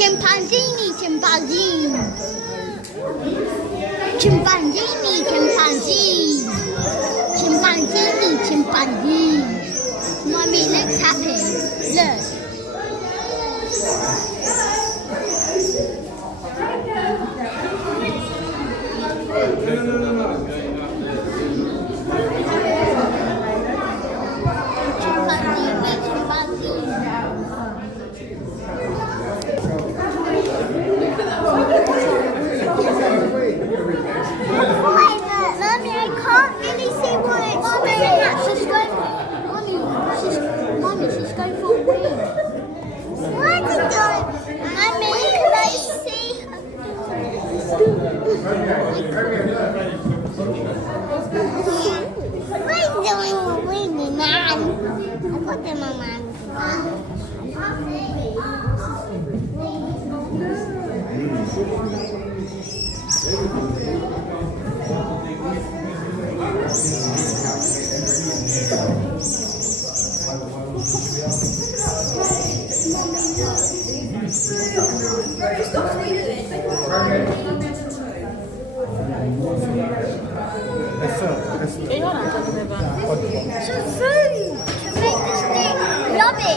Chimpanzini, chimpanzee. Chimpanzini, chimpanzee. Chimpanzini, chimpanzee. Mommy looks happy. Look. Mommy, I can't really see what it's doing. She's going. Mommy, she's going for a win. What is it doing? Mommy, can I see her? What are you doing a win, man? I got them on man. Some food to make this thing yummy.